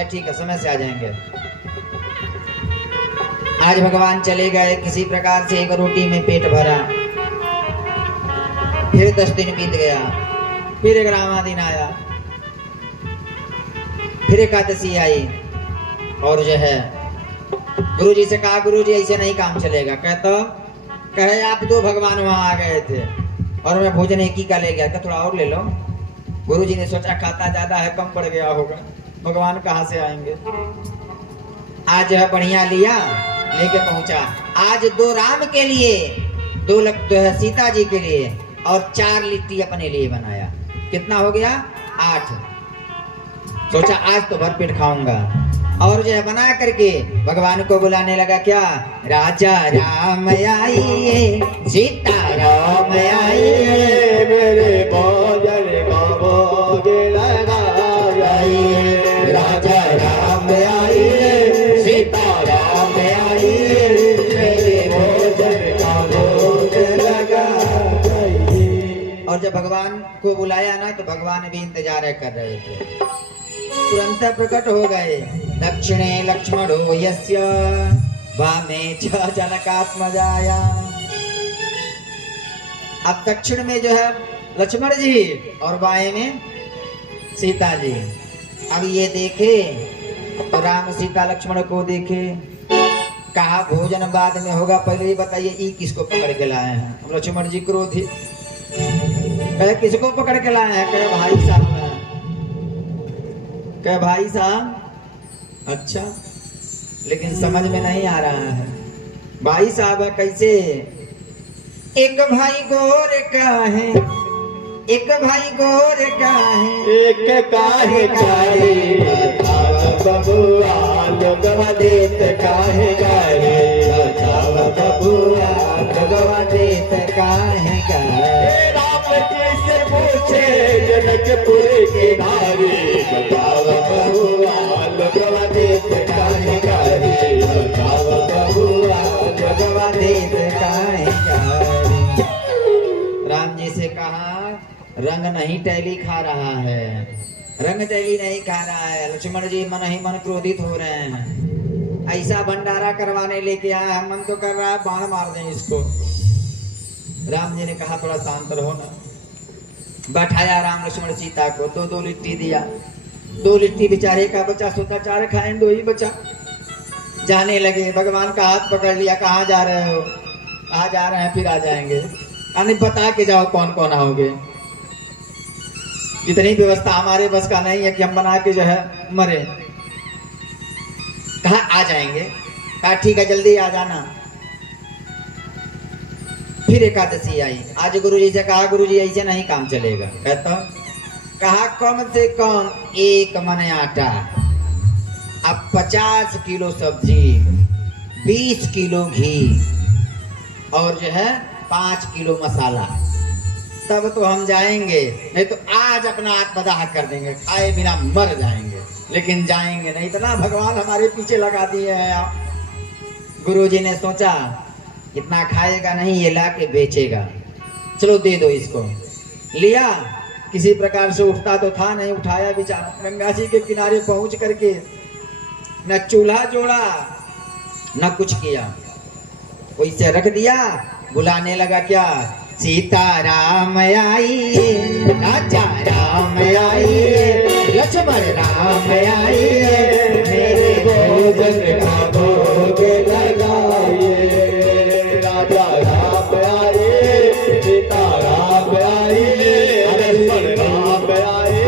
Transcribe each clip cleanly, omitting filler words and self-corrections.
गए, ठीक है समय से आ जाएंगे। आज भगवान चले गए, किसी प्रकार से एक रोटी में पेट भरा। फिर 10 दिन बीत गया, फिर 11वां दिन आया, फिर एकादशी आई और जो है गुरुजी से कहा, गुरुजी ऐसे नहीं काम चलेगा। कहे आप तो भगवान वहां आ गए थे और मैं भोजन एक ही का ले गया, तो थोड़ा और ले लो। गुरुजी ने सोचा खाता ज्यादा है, कम पड़ गया होगा, भगवान कहाँ से आएंगे। आज जो है बढ़िया लिया, लेके पहुंचा। आज 2 राम के लिए, 2 सीता जी के लिए और 4 लिट्टी अपने लिए बनाया। कितना हो गया? 8। सोचा आज तो भरपेट खाऊंगा। और जो है बना करके भगवान को बुलाने लगा। क्या? राजा राम आइए, सीता राम आइए, मेरे भोजन का भोग लगाइए। राजा राम आइए, सीता राम आइए, मेरे भोजन का भोग लगाइए। और जब भगवान को बुलाया ना तो भगवान भी इंतजार कर रहे थे। तुरंत प्रकट हो गए। दक्षिणे लक्ष्मणो यस्य वामे च जनकात्मजाया। अब दक्षिण में जो है लक्ष्मण जी और बाएं में सीता जी। अब ये देखे तो राम सीता लक्ष्मण को देखे, कहा भोजन बाद में होगा, पहले ही बताइए ये किसको पकड़ के लाए हैं। अब लक्ष्मण जी क्रोधी, कहे किसको पकड़ के लाए हैं? कहे भाई साहब हैं। कहे भाई साहब, अच्छा, लेकिन समझ में नहीं आ रहा है। भाई साहब कैसे? एक भाई गोर का है, एक भाई गोर का है, एक काहे काहे बबुआ लगवा देत काहे काहे, बबुआ भगवा देत काहे काहे। राम जी से पूछे जनकपुर के नारी, बताव बबुआ लगवा देत काहे काहे, बताव बबुआ भगवा देत काहे काहे। राम जी से कहा रंग नहीं टैली खा रहा है, रंग टैली नहीं खा रहा है। लक्ष्मण जी मन ही मन क्रोधित हो रहे हैं। ऐसा भंडारा करवाने लेके आया है, मन तो कर रहा है बाण मार दें इसको। राम जी ने कहा थोड़ा शांत रहो ना। बैठाया राम लक्ष्मण सीता को, 2-2 लिट्टी दिया। 2 लिट्टी बेचारे का बचा, सोचा 4 खाएं, 2 ही बचा। जाने लगे, भगवान का हाथ पकड़ लिया। कहाँ जा रहे हो? कहाँ जा रहे हैं? फिर आ जाएंगे। अरे बता के जाओ कौन कौन आओगे। इतनी व्यवस्था हमारे बस का नहीं है कि हम बना के जो है मरे। कहा आ जाएंगे। कहा ठीक है जल्दी आ जाना। फिर एकादशी आई। आज गुरुजी से कहा, गुरुजी ऐसे नहीं काम चलेगा। कहता कहा कम से कम 1 मन आटा, अब 50 किलो सब्जी, 20 किलो घी और जो है 5 किलो मसाला, तब तो हम जाएंगे। नहीं तो आज अपना आत्मदाह कर देंगे, खाए बिना मर जाएंगे, लेकिन जाएंगे नहीं। इतना भगवान हमारे पीछे लगा दिए हैं आप। गुरुजी ने सोचा इतना खाएगा नहीं, ये ला के बेचेगा, चलो दे दो इसको। लिया, किसी प्रकार से उठता तो था नहीं, उठाया बेचारा। गंगा जी के किनारे पहुंच करके न चूल्हा जोड़ा न कुछ किया, वैसे रख दिया। बुलाने लगा। क्या? सीता राम आइए, राजा राम आइए, लक्ष्मण राम आइए, मेरे भोजन का भोग लगाइए। राजा राम आइए, सीता राम आइए, लक्ष्मण राम आइए,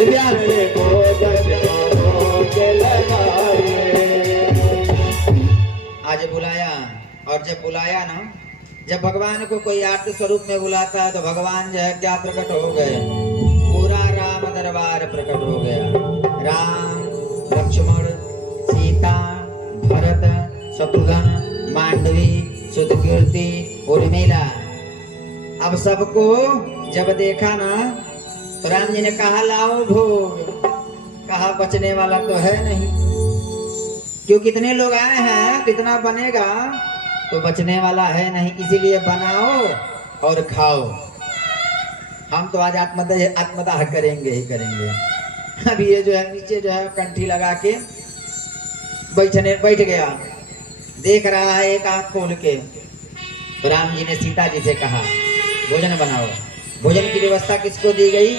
मेरे भोजन का भोग लगाइए। आज बुलाया। और जब बुलाया ना, जब भगवान को कोई आर्त स्वरूप में बुलाता है तो भगवान जो है क्या प्रकट हो गए? पूरा राम दरबार प्रकट हो गया। राम, लक्ष्मण, सीता, भरत, शत्रुघ्न, मांडवी, सुतकीर्ति, उर्मिला। अब सबको जब देखा ना तो राम जी ने कहा लाओ भोग। कहा बचने वाला तो है नहीं, क्यों कितने लोग आए हैं, कितना बनेगा, तो बचने वाला है नहीं, इसीलिए बनाओ और खाओ। हम तो आज आत्मदाह करेंगे ही करेंगे। अब ये जो है नीचे जो है कंठी लगा के बैठ गया, देख रहा है एक आंख खोल के। तो राम जी ने सीता जी से कहा भोजन बनाओ। भोजन की व्यवस्था किसको दी गई?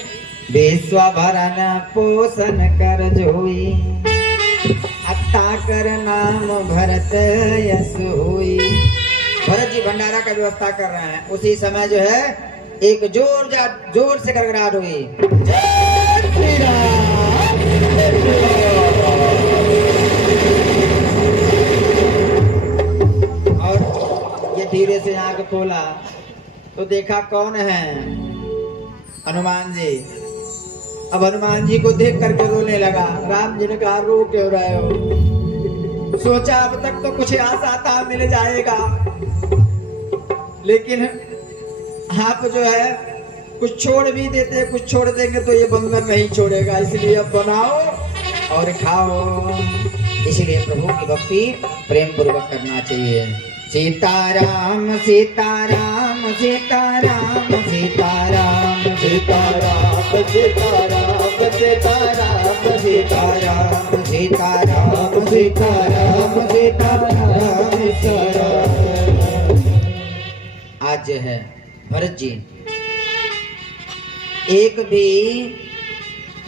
विश्वा भरण पोषण कर जोई, अत्ता कर नाम भरत यश हुई। भरत जी भंडारा का व्यवस्था कर रहे हैं। उसी समय जो है एक जोर से गड़गड़ाहट हुई। जय श्री राम। और ये धीरे से आंख खोला तो देखा कौन है? हनुमान जी। अब हनुमान जी को देख करके रोने लगा। राम जी ने कहा रो क्यों रहे हो? सोचा अब तक तो कुछ आशा था मिल जाएगा, लेकिन आप जो है कुछ छोड़ भी देते, कुछ छोड़ देंगे तो ये बंदर नहीं छोड़ेगा, इसलिए अब बनाओ और खाओ। इसलिए प्रभु की भक्ति प्रेम पूर्वक करना चाहिए। सीताराम सीताराम सीताराम सीताराम सीताराम सीताराम सीताराम सीताराम सीताराम सीताराम सीताराम सीताराम। आज है भरत जी एक भी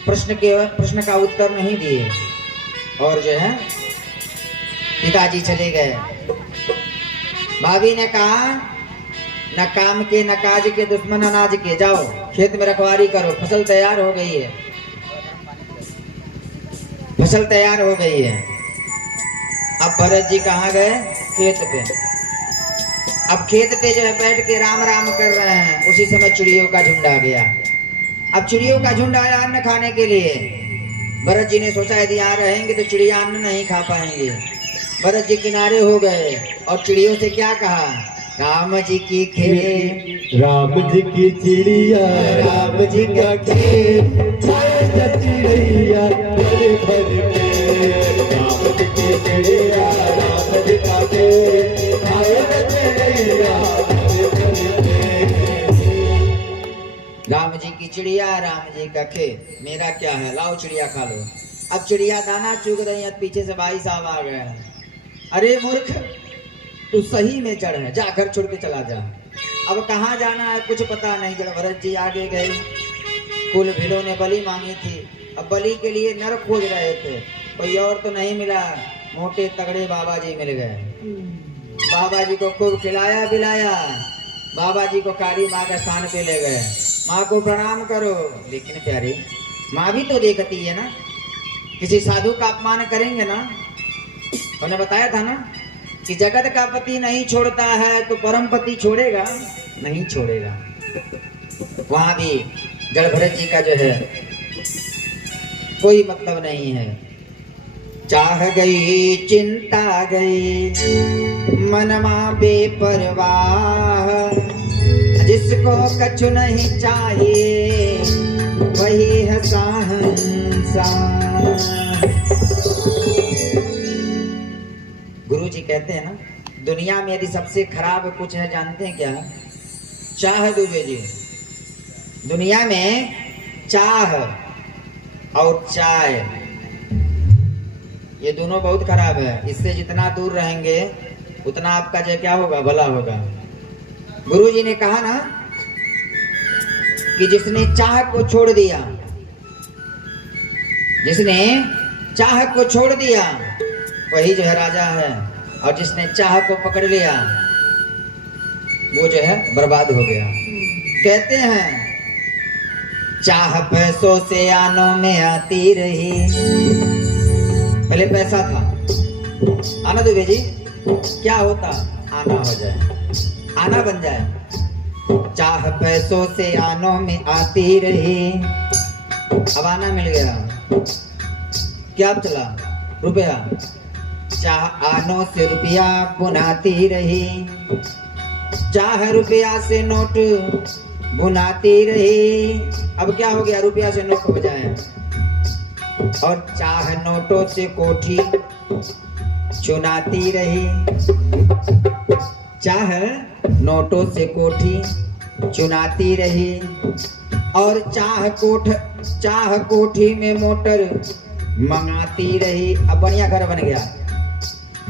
प्रश्न का उत्तर नहीं दिए और जो है पिताजी चले गए। भाभी ने कहा न काम के न काज के दुश्मन अनाज के, जाओ खेत में रखवारी करो, फसल तैयार हो गई है, फसल तैयार हो गई है। अब भरत जी कहाँ गए? खेत पे। अब खेत पे जो है बैठ के राम राम कर रहे हैं। उसी समय चिड़ियों का झुंड आ गया। अब चिड़ियों का झुंड आया अन्न खाने के लिए। भरत जी ने सोचा यदि यहाँ रहेंगे तो चिड़िया अन्न नहीं खा पाएंगे। भरत जी किनारे हो गए और चिड़ियों से क्या कहा? राम जी की खेत, राम जी की चिड़िया, राम जी का खेत, चिड़िया भर भर के। राम जी की चिड़िया, राम जी का खेत, चिड़िया भर भर के। राम जी की चिड़िया, राम जी का खेत, मेरा क्या है, लाओ चिड़िया खा लो। अब चिड़िया दाना चुग रही है, पीछे से भाई साहब आ गए हैं। अरे मूर्ख, तू सही में जड़ है, जा घर छोड़ के चला जा। अब कहाँ जाना है कुछ पता नहीं। जब भरत जी आगे गए, कुल भीलों ने बलि मांगी थी। अब बलि के लिए नर खोज रहे थे, कोई और तो नहीं मिला। मोटे तगड़े बाबा जी मिल गए। बाबा जी को खूब खिलाया पिलाया, बाबा जी को काली माँ के स्थान पे ले गए। माँ को प्रणाम करो। लेकिन प्यारे, माँ भी तो देखती है ना, किसी साधु का अपमान करेंगे ना। उन्होंने बताया था ना कि जगत का पति नहीं छोड़ता है तो परम पति छोड़ेगा? नहीं छोड़ेगा। वहां भी जड़ भरत जी का जो है कोई मतलब नहीं है। चाह गई चिंता गई मनमा बेपरवाह, जिसको कछु नहीं चाहिए वही है शहंशाह। गुरु जी कहते हैं ना, दुनिया में यदि सबसे खराब कुछ है जानते हैं क्या? चाह। दुबे जी, दुनिया में चाह और चाय, ये दोनों बहुत खराब है। इससे जितना दूर रहेंगे उतना आपका जो क्या होगा, भला होगा। गुरु जी ने कहा ना कि जिसने चाह को छोड़ दिया, जिसने चाह को छोड़ दिया वही जो है राजा है, और जिसने चाह को पकड़ लिया वो जो है बर्बाद हो गया। कहते हैं चाह पैसों से आनों में आती रही। पहले पैसा था, आना दुबे जी, क्या होता? आना हो जाए, आना बन जाए। चाह पैसों से आनों में आती रही, अब आना मिल गया, क्या चला? रुपया। चाह आनों से रुपया बुनाती रही, चाह रुपया से नोट बुनाती रही। अब क्या हो गया? रुपया से नोट हो जाए। और चाह नोटों से कोठी चुनाती रही, चाह नोटों से कोठी चुनाती रही। और चाह चाह कोठी में मोटर मंगाती रही। अब बढ़िया घर बन गया,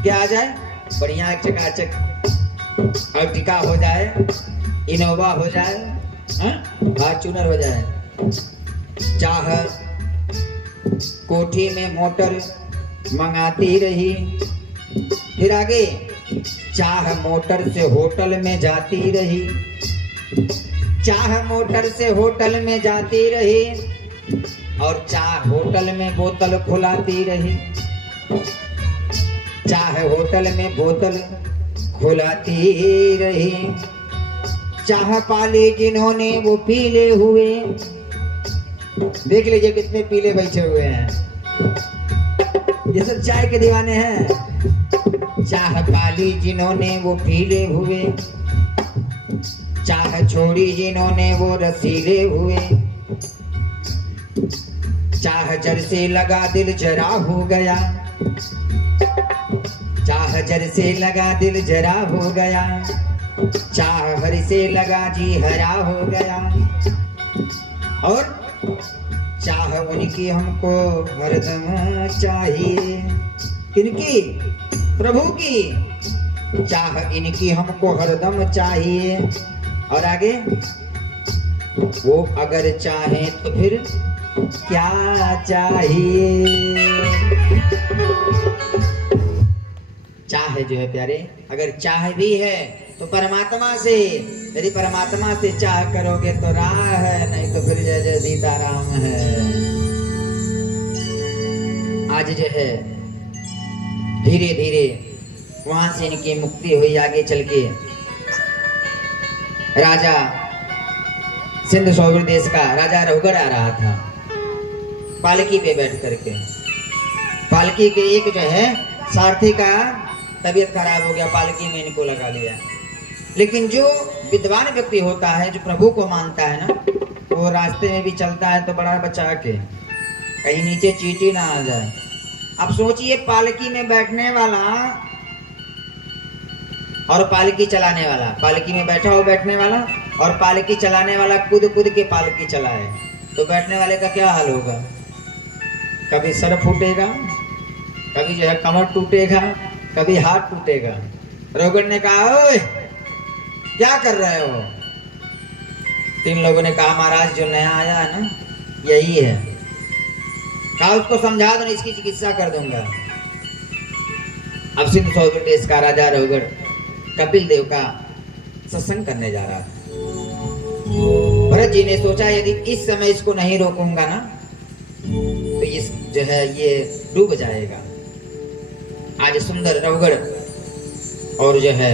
क्या आ जाए, बढ़िया चकाचक अर्टिका हो जाए, इनोवा हो जाए, फॉर्च्यूनर हो जाए। चाह कोठी में मोटर मंगाती रही। फिर आगे, चाह मोटर से होटल में जाती रही। चाह मोटर से होटल में जाती रही और चाह होटल में बोतल खुलाती रही। चाह होटल में बोतल खुलाती रही। चाह पाले जिन्होंने वो पीले हुए, देख लीजिए कितने पीले बैठे हुए हैं, ये सब चाय के दीवाने हैं। चाह पाली जिन्होंने वो पीले हुए, चाह छोड़ी जिन्होंने वो रसीले हुए। चाह जर से लगा दिल जरा हो गया, चाह जर से लगा दिल जरा हो गया। चाह हर से लगा जी हरा हो गया। और चाह उनकी हमको हरदम चाहिए, किनकी, प्रभु की। चाह इनकी हमको हरदम चाहिए। और आगे, वो अगर चाहे तो फिर क्या चाहिए। चाह जो है प्यारे, अगर चाह भी है तो परमात्मा से, यदि परमात्मा से चाह करोगे तो राह है, नहीं तो फिर जय जय सीताराम है। आज जो है धीरे धीरे वहां से इनकी मुक्ति हुई। आगे चल के राजा सिंध सौर देश का राजा रघुगढ़ आ रहा था पालकी पे बैठ करके। पालकी के एक जो है सारथी का तबीयत खराब हो गया, पालकी में इनको लगा लिया। लेकिन जो विद्वान व्यक्ति होता है, जो प्रभु को मानता है ना, वो रास्ते में भी चलता है तो बड़ा बचा के, कहीं नीचे चींटी ना आ जाए। अब सोचिए, पालकी में बैठने वाला और पालकी चलाने वाला, पालकी में बैठा हो बैठने वाला और पालकी चलाने वाला कूद कूद के पालकी चलाए, तो बैठने वाले का क्या हाल होगा। कभी सर फूटेगा, कभी जो है कमर टूटेगा, कभी हाथ टूटेगा। रघुगढ़ ने कहा, ओए क्या कर रहे हो। तीन लोगों ने कहा, महाराज जो नया आया है ना यही है। कहा उसको समझा दो, इसकी चिकित्सा कर दूंगा। अब सिंध सौर देश का राजा रघुगढ़ कपिल देव का सत्संग करने जा रहा था। भरत जी ने सोचा, यदि इस समय इसको नहीं रोकूंगा ना तो इस जो है ये डूब जाएगा। आज सुंदर रघुगढ़ और जो है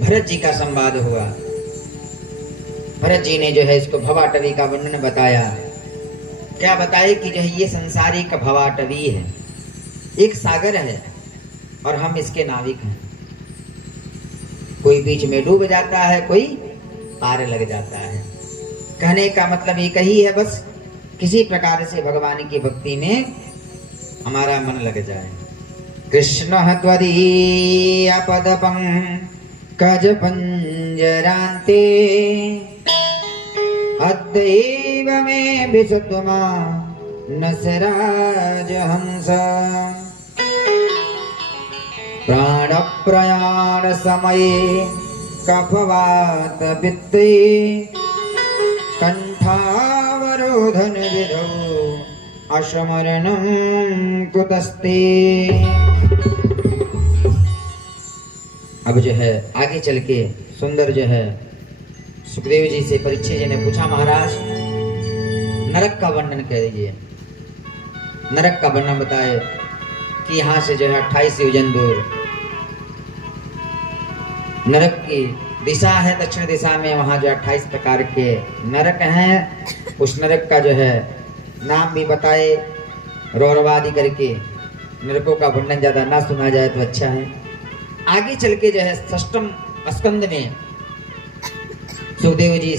भरत जी का संवाद हुआ। भरत जी ने जो है इसको भवाटवी का वर्णन बताया। क्या बताए कि जो है ये संसारिक भवाटवी है, एक सागर है और हम इसके नाविक हैं। कोई बीच में डूब जाता है, कोई पार लग जाता है। कहने का मतलब एक ही है, बस किसी प्रकार से भगवान की भक्ति में हमारा मन लग जाए। कृष्ण त्वदीय पद पंकज पंजरान्ते अद्दैव मे विसत्वमा नसराज हंस। प्राण प्रयाण समये कफवात पित्ते कंठावरोधन विधौ अशमरणं कुतस्ते। अब जो है आगे चल के सुंदर जो है सुखदेव जी से परीक्षित जी ने पूछा, महाराज नरक का वर्णन कह दीजिए। नरक का वर्णन बताए कि यहाँ से जो है 28 योजन दूर नरक की दिशा है, दक्षिण दिशा में, वहाँ जो 28 प्रकार के नरक हैं। उस नरक का जो है नाम भी बताए, रौरवादी करके। नरकों का वर्णन ज्यादा ना सुना जाए तो अच्छा है। आगे चल के जो है 6ठम स्कंद में सुखदेव जी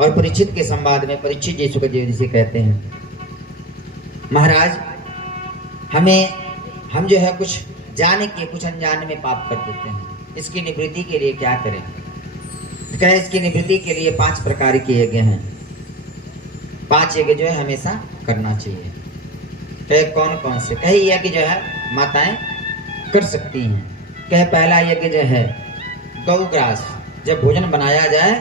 और परीक्षित के संवाद में परीक्षित जी सुखदेव जी से कहते हैं, महाराज हम जो है कुछ जाने के कुछ अनजाने में पाप कर देते हैं, इसकी निवृत्ति के लिए क्या करें। कहे इसकी निवृत्ति के लिए 5 प्रकार के यज्ञ हैं 5 यज्ञ जो है हमेशा करना चाहिए। कहे कौन कौन से? कहे यज्ञ जो है माताएं कर सकती हैं। कहे पहला यज्ञ जो है गौग्रास, जब भोजन बनाया जाए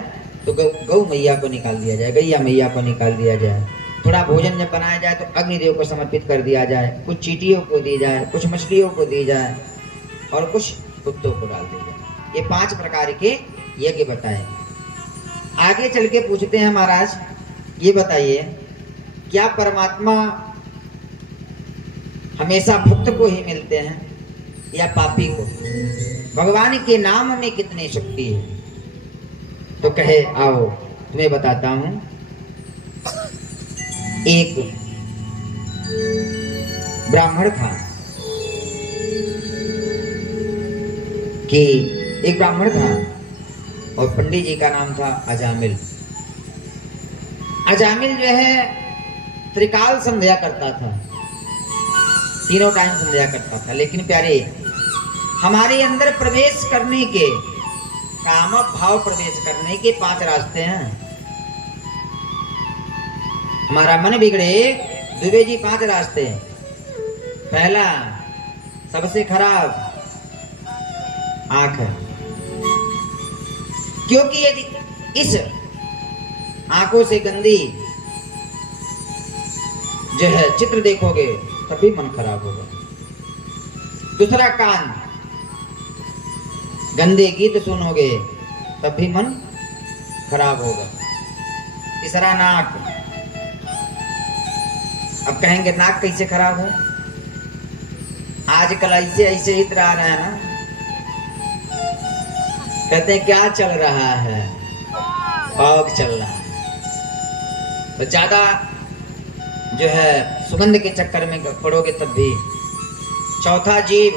तो गौ मैया को निकाल दिया जाए, गैया मैया को निकाल दिया जाए। थोड़ा भोजन जब बनाया जाए तो अग्निदेव को समर्पित कर दिया जाए, कुछ चींटियों को दी जाए, कुछ मछलियों को दी जाए और कुछ कुत्तों को डाल दी जाए। ये 5 प्रकार के यज्ञ बताए। आगे चल के पूछते हैं महाराज, ये बताइए क्या परमात्मा हमेशा भक्त को ही मिलते हैं या पापी को? भगवान के नाम में कितनी शक्ति है? तो कहे आओ तुम्हें बताता हूं। एक ब्राह्मण था कि एक ब्राह्मण था और पंडित जी का नाम था अजामिल। अजामिल जो है त्रिकाल संध्या करता था, तीनों टाइम संध्या करता था। लेकिन प्यारे, हमारे अंदर प्रवेश करने के, काम भाव प्रवेश करने के 5 रास्ते हैं। हमारा मन बिगड़े दुबे जी 5 रास्ते। पहला सबसे खराब आंख है, क्योंकि यदि इस आंखों से गंदी जो है चित्र देखोगे तभी मन खराब होगा। दूसरा कान, गंदे गीत सुनोगे तब भी मन खराब होगा। तीसरा नाक, अब कहेंगे नाक कैसे खराब है? आजकल ऐसे ऐसे इत्र आ रहा है ना, कहते हैं क्या चल रहा है, फॉग चल रहा है। तो ज्यादा जो है सुगंध के चक्कर में पड़ोगे तब भी। चौथा जीभ,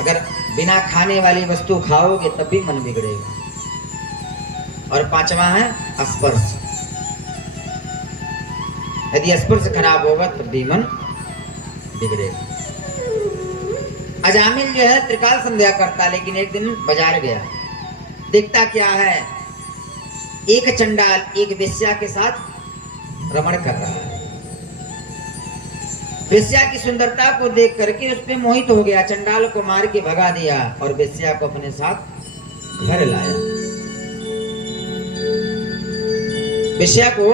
अगर बिना खाने वाली वस्तु खाओगे तब भी मन बिगड़ेगा। और 5वां है स्पर्श, यदि स्पर्श खराब होगा तब भी मन बिगड़ेगा। अजामिल जो है त्रिकाल संध्या करता, लेकिन एक दिन बाजार गया, देखता क्या है, एक चंडाल एक वेश्या के साथ रमण कर रहा है। वेश्या की सुंदरता को देख करके उस पे मोहित हो गया, चंडाल को मार के भगा दिया और वेश्या को अपने साथ घर लाया। वेश्या को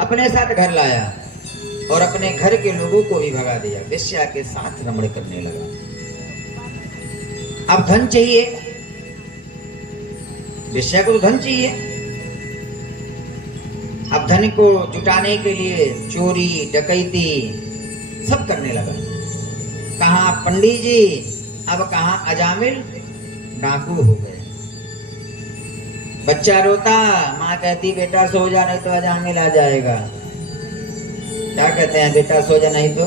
अपने साथ घर लाया और अपने घर के लोगों को भी भगा दिया। वेश्या के साथ रमण करने लगा। अब धन चाहिए, वेश्या को तो धन चाहिए। अब धन को जुटाने के लिए चोरी डकैती सब करने लगा। कहां पंडित जी, अब कहां अजामिल डाकू हो गए। बच्चा रोता, माँ कहती बेटा सो जा नहीं तो अजामिल आ जाएगा। क्या कहते हैं, बेटा सो जा नहीं तो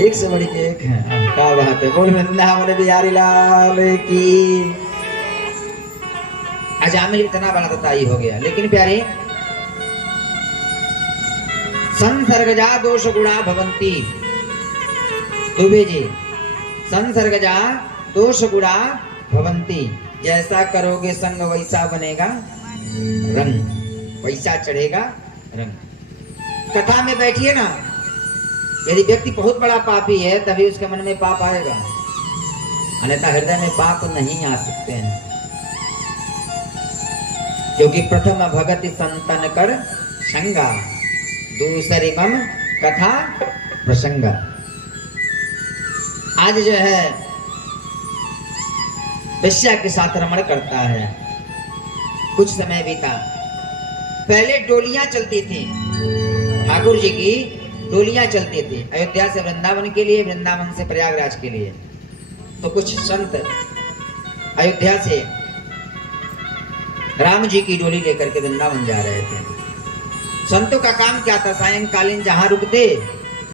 एक से बड़ी एक है। क्या बात है, बोल वृंदावन बिहारी लाल की। अजामिल इतना बड़ा तताई हो गया। लेकिन प्यारे, संसर्गजा दोष गुणा भवंती, दुबे जी, संसर्गजा दोष गुणा भवंती, जैसा करोगे संग वैसा बनेगा रंग, वैसा चढ़ेगा रंग। कथा में बैठिए ना, यदि व्यक्ति बहुत बड़ा पापी है तभी उसके मन में पाप आएगा, अन्यथा हृदय में पाप नहीं आ सकते हैं। क्योंकि प्रथम भगति संतन कर संगा, दूसरी मम कथा प्रसंग। आज जो है वेश्या के साथ रमण करता है। कुछ समय बीता, पहले डोलियां चलती थी, ठाकुर जी की डोलियां चलती थी अयोध्या से वृंदावन के लिए, वृंदावन से प्रयागराज के लिए। तो कुछ संत अयोध्या से राम जी की डोली लेकर के वृंदावन जा रहे थे। संतों का काम क्या था, सायंकालीन जहां रुकते